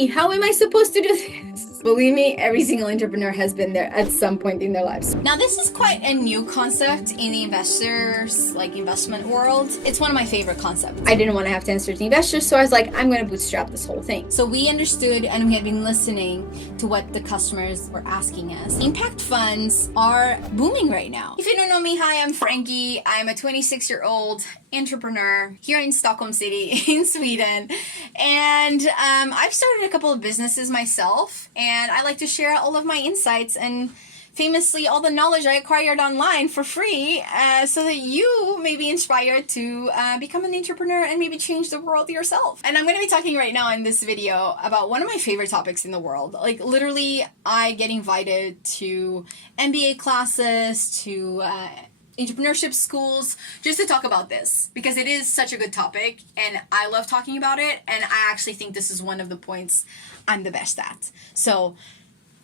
me. How am I supposed to do this? Believe me, every single entrepreneur has been there at some point in their lives. Now, this is quite a new concept in the investment world. It's one of my favorite concepts. I didn't want to have to answer to investors, so I was like, I'm going to bootstrap this whole thing. So we understood and we had been listening to what the customers were asking us. Impact funds are booming right now. If you don't know me, hi, I'm Frankie. I'm a 26-year-old entrepreneur here in Stockholm city in Sweden, and I've started a couple of businesses myself, and I like to share all of my insights and famously all the knowledge I acquired online for free, so that you may be inspired to become an entrepreneur and maybe change the world yourself. And I'm going to be talking right now in this video about one of my favorite topics in the world. Like literally, I get invited to MBA classes, to entrepreneurship schools, just to talk about this because it is such a good topic and I love talking about it, and I actually think this is one of the points I'm the best at. So,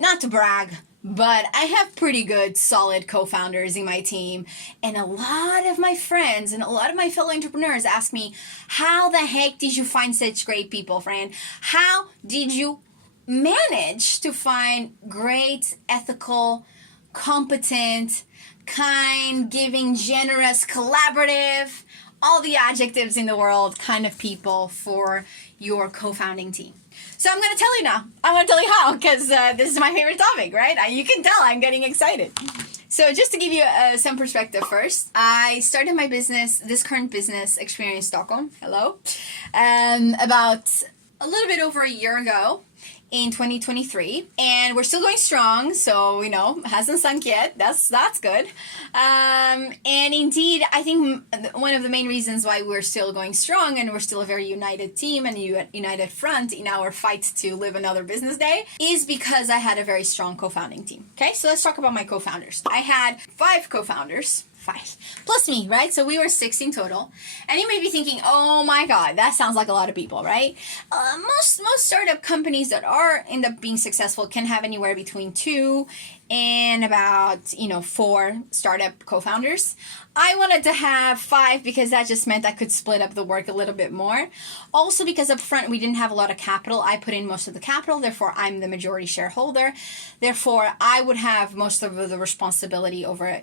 not to brag, but I have pretty good, solid co-founders in my team, and a lot of my friends and a lot of my fellow entrepreneurs ask me, how the heck did you find such great people, Fran? How did you manage to find great, ethical, competent, kind, giving, generous, collaborative, all the adjectives in the world kind of people for your co-founding team? So I'm going to tell you now. I'm going to tell you how, because this is my favorite topic, right? You can tell I'm getting excited. So just to give you some perspective first, I started my business, this current business, Experience Stockholm, hello, about a little bit over a year ago in 2023, and we're still going strong, so it hasn't sunk yet. That's good. And indeed, I think one of the main reasons why we're still going strong and we're still a very united team and united front in our fight to live another business day is because I had a very strong co-founding team. Okay, so let's talk about my co-founders. I had 5 co-founders. 5 plus me, right? So we were 6 in total. And you may be thinking, oh my God, that sounds like a lot of people, right? Most startup companies that end up being successful can have anywhere between 2 and about 4 startup co-founders. I wanted to have 5 because that just meant I could split up the work a little bit more. Also because up front we didn't have a lot of capital. I put in most of the capital, therefore I'm the majority shareholder. Therefore I would have most of the responsibility over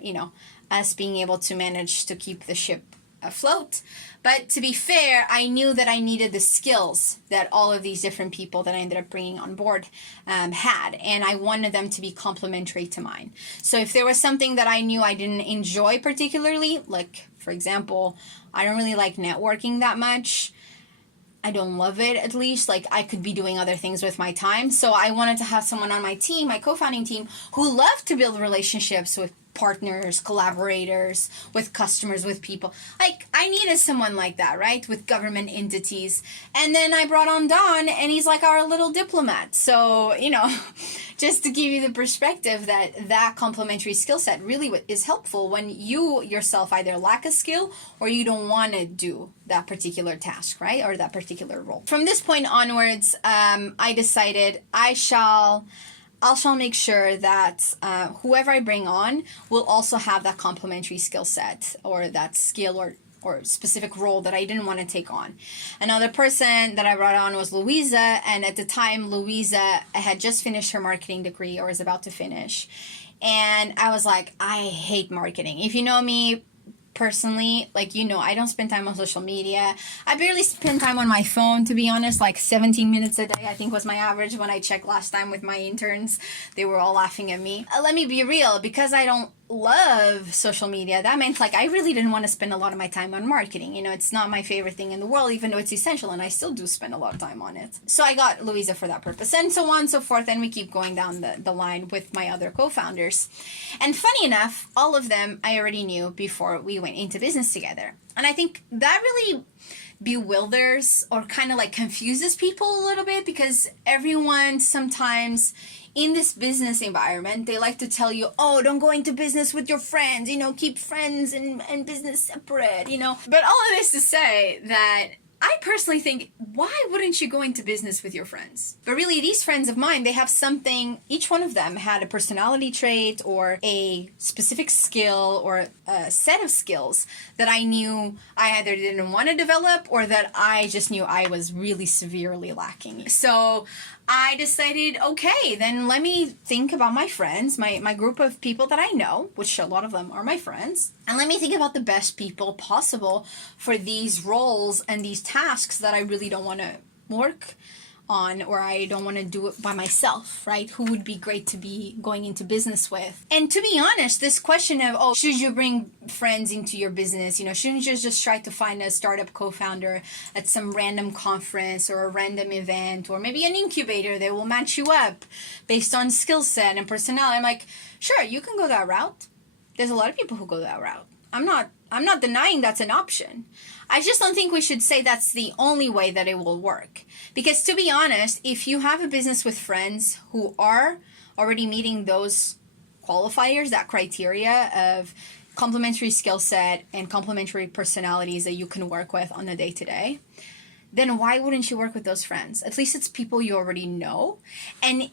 us being able to manage to keep the ship afloat. But to be fair, I knew that I needed the skills that all of these different people that I ended up bringing on board had, and I wanted them to be complementary to mine. So if there was something that I knew I didn't enjoy particularly, like for example, I don't really like networking that much. I don't love it, at least. Like, I could be doing other things with my time. So I wanted to have someone on my team, my co-founding team, who loved to build relationships with partners, collaborators, with customers, with people. Like, I needed someone like that, right? With government entities. And then I brought on Don, and he's like our little diplomat. So, just to give you the perspective that complementary skill set really is helpful when you yourself either lack a skill or you don't want to do that particular task, right? Or that particular role. From this point onwards, I decided I shall make sure that whoever I bring on will also have that complementary skill set or that skill or specific role that I didn't want to take on. Another person that I brought on was Louisa, and at the time Louisa had just finished her marketing degree or was about to finish. And I was like, I hate marketing. If you know me personally, I don't spend time on social media. I barely spend time on my phone, to be honest. Like 17 minutes a day, I think was my average when I checked last time with my interns. They were all laughing at me. Let me be real, because I don't love social media, that meant I really didn't want to spend a lot of my time on marketing. It's not my favorite thing in the world, even though it's essential, and I still do spend a lot of time on it. So I got Louisa for that purpose, and so on and so forth, and we keep going down the line with my other co-founders. And funny enough, all of them I already knew before we went into business together. And I think that really bewilders or kind of confuses people a little bit, because everyone sometimes in this business environment, they like to tell you, oh, don't go into business with your friends, keep friends and business separate, But all of this to say that I personally think, why wouldn't you go into business with your friends? But really, these friends of mine, they have something, each one of them had a personality trait or a specific skill or a set of skills that I knew I either didn't want to develop or that I just knew I was really severely lacking. So I decided, okay, then let me think about my friends, my group of people that I know, which a lot of them are my friends, and let me think about the best people possible for these roles and these tasks that I really don't want to work on, or I don't want to do it by myself, right? Who would be great to be going into business with? And to be honest, this question of, oh, should you bring friends into your business? Shouldn't you just try to find a startup co-founder at some random conference or a random event, or maybe an incubator that will match you up based on skill set and personality? I'm like, sure, you can go that route. There's a lot of people who go that route. I'm not denying that's an option. I just don't think we should say that's the only way that it will work. Because to be honest, if you have a business with friends who are already meeting those qualifiers, that criteria of complementary skill set and complementary personalities that you can work with on a day-to-day, then why wouldn't you work with those friends? At least it's people you already know. And,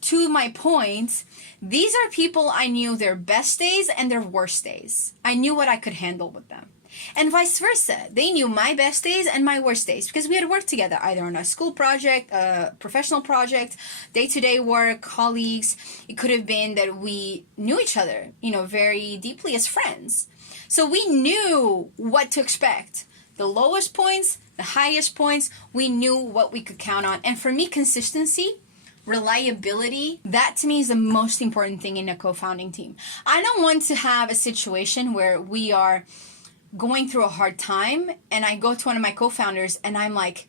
to my point, these are people I knew their best days and their worst days. I knew what I could handle with them. And vice versa. They knew my best days and my worst days because we had worked together either on a school project, a professional project, day-to-day work, colleagues. It could have been that we knew each other, very deeply as friends. So we knew what to expect. The lowest points, the highest points, we knew what we could count on. And for me, consistency, reliability, that to me is the most important thing in a co-founding team. I don't want to have a situation where we are going through a hard time and I go to one of my co-founders and I'm like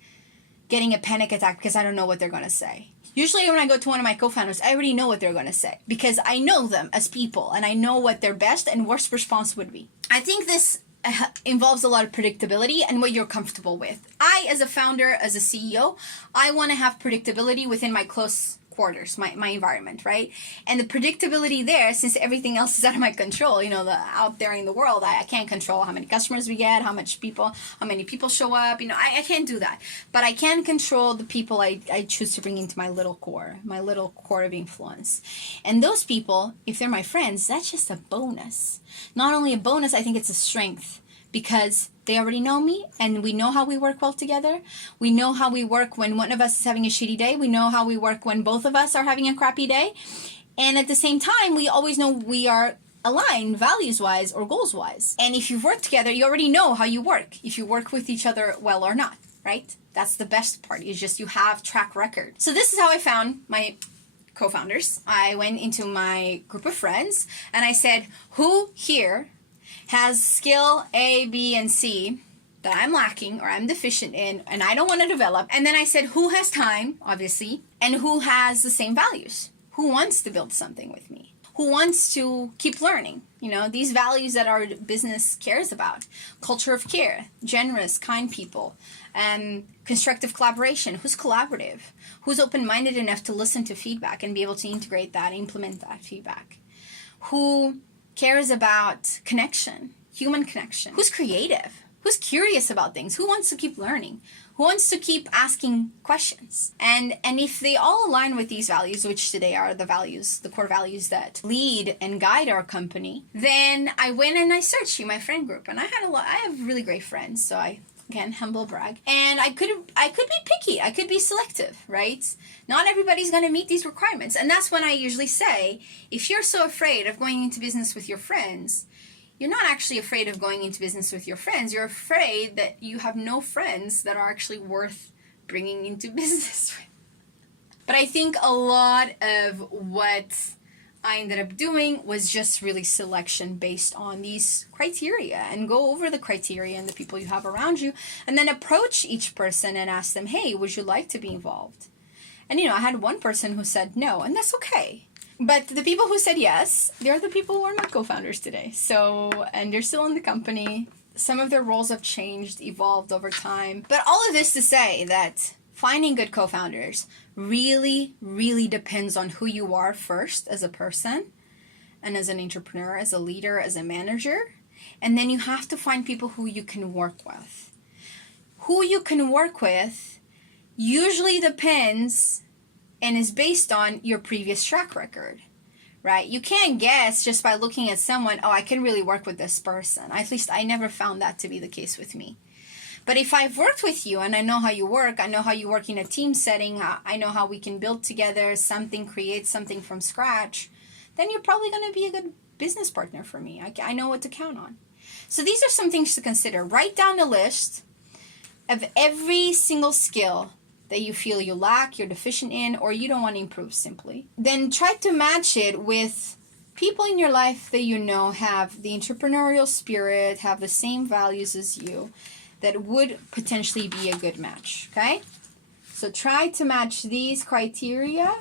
getting a panic attack because I don't know what they're going to say. Usually when I go to one of my co-founders, I already know what they're going to say because I know them as people and I know what their best and worst response would be. I think this involves a lot of predictability and what you're comfortable with. I, as a founder, as a CEO, I want to have predictability within my close quarters, my environment, right? And the predictability there, since everything else is out of my control, out there in the world, I can't control how many customers we get, how many people show up, I can't do that. But I can control the people I choose to bring into my little core of influence. And those people, if they're my friends, that's just a bonus. Not only a bonus, I think it's a strength because they already know me and we know how we work well together. We know how we work when one of us is having a shitty day. We know how we work when both of us are having a crappy day. And at the same time, we always know we are aligned values-wise or goals-wise. And if you've worked together, you already know how you work, if you work with each other well or not, right? That's the best part, is just you have track record. So this is how I found my co-founders. I went into my group of friends and I said, who here has skill A, B, and C that I'm lacking or I'm deficient in and I don't want to develop? And then I said, who has time, obviously, and who has the same values? Who wants to build something with me? Who wants to keep learning? These values that our business cares about. Culture of care, generous, kind people, constructive collaboration. Who's collaborative? Who's open-minded enough to listen to feedback and be able to integrate that, implement that feedback? Who cares about connection, human connection? Who's creative? Who's curious about things? Who wants to keep learning? Who wants to keep asking questions? And if they all align with these values, which today are the core values that lead and guide our company, then I went and I searched in my friend group, and I have really great friends, so again, humble brag. And I could be picky. I could be selective, right? Not everybody's going to meet these requirements. And that's when I usually say, if you're so afraid of going into business with your friends, you're not actually afraid of going into business with your friends. You're afraid that you have no friends that are actually worth bringing into business with. But I think a lot of what I ended up doing was just really selection based on these criteria, and go over the criteria and the people you have around you, and then approach each person and ask them, hey, would you like to be involved? And I had one person who said no, and that's okay. But the people who said yes, they're the people who are my co-founders today. And they're still in the company. Some of their roles have changed, evolved over time. But all of this to say that finding good co-founders really, really depends on who you are first as a person and as an entrepreneur, as a leader, as a manager. And then you have to find people who you can work with, who you can work with usually depends and is based on your previous track record, right? You can't guess just by looking at someone, oh, I can really work with this person. At least I never found that to be the case with me. But if I've worked with you and I know how you work, I know how you work in a team setting, I know how we can build together something, create something from scratch, then you're probably going to be a good business partner for me. I know what to count on. So these are some things to consider. Write down a list of every single skill that you feel you lack, you're deficient in, or you don't want to improve simply. Then try to match it with people in your life that you know have the entrepreneurial spirit, have the same values as you, that would potentially be a good match, okay? So try to match these criteria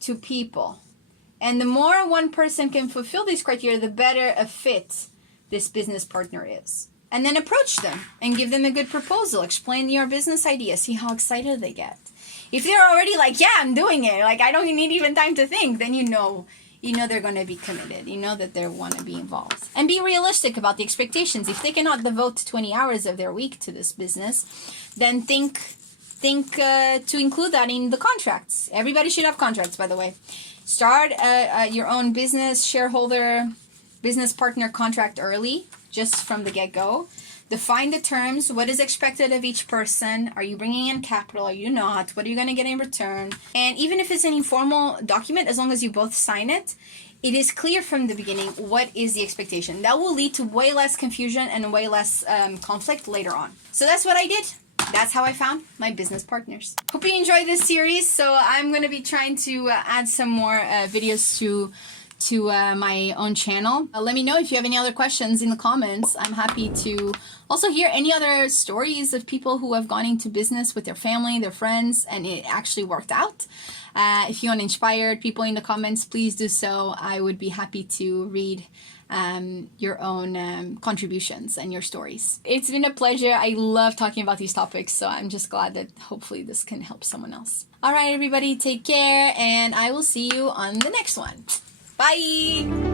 to people. And the more one person can fulfill these criteria, the better a fit this business partner is. And then approach them and give them a good proposal. Explain your business idea. See how excited they get. If they're already like, yeah, I'm doing it, like I don't need even time to think, then you know they're going to be committed. You know that they want to be involved. And be realistic about the expectations. If they cannot devote 20 hours of their week to this business, then think to include that in the contracts. Everybody should have contracts, by the way. Start your own business shareholder, business partner contract early, just from the get-go. Define the terms. What is expected of each person? Are you bringing in capital? Are you not? What are you going to get in return? And even if it's an informal document, as long as you both sign it, it is clear from the beginning what is the expectation. That will lead to way less confusion and way less conflict later on. So that's what I did. That's how I found my business partners. Hope you enjoyed this series. So I'm going to be trying to add some more videos to my own channel. Let me know if you have any other questions in the comments. I'm happy to also hear any other stories of people who have gone into business with their family, their friends, and it actually worked out. If you want inspired people in the comments, please do so. I would be happy to read your own contributions and your stories. It's been a pleasure. I love talking about these topics, so I'm just glad that hopefully this can help someone else. All right, everybody, take care, and I will see you on the next one. Bye!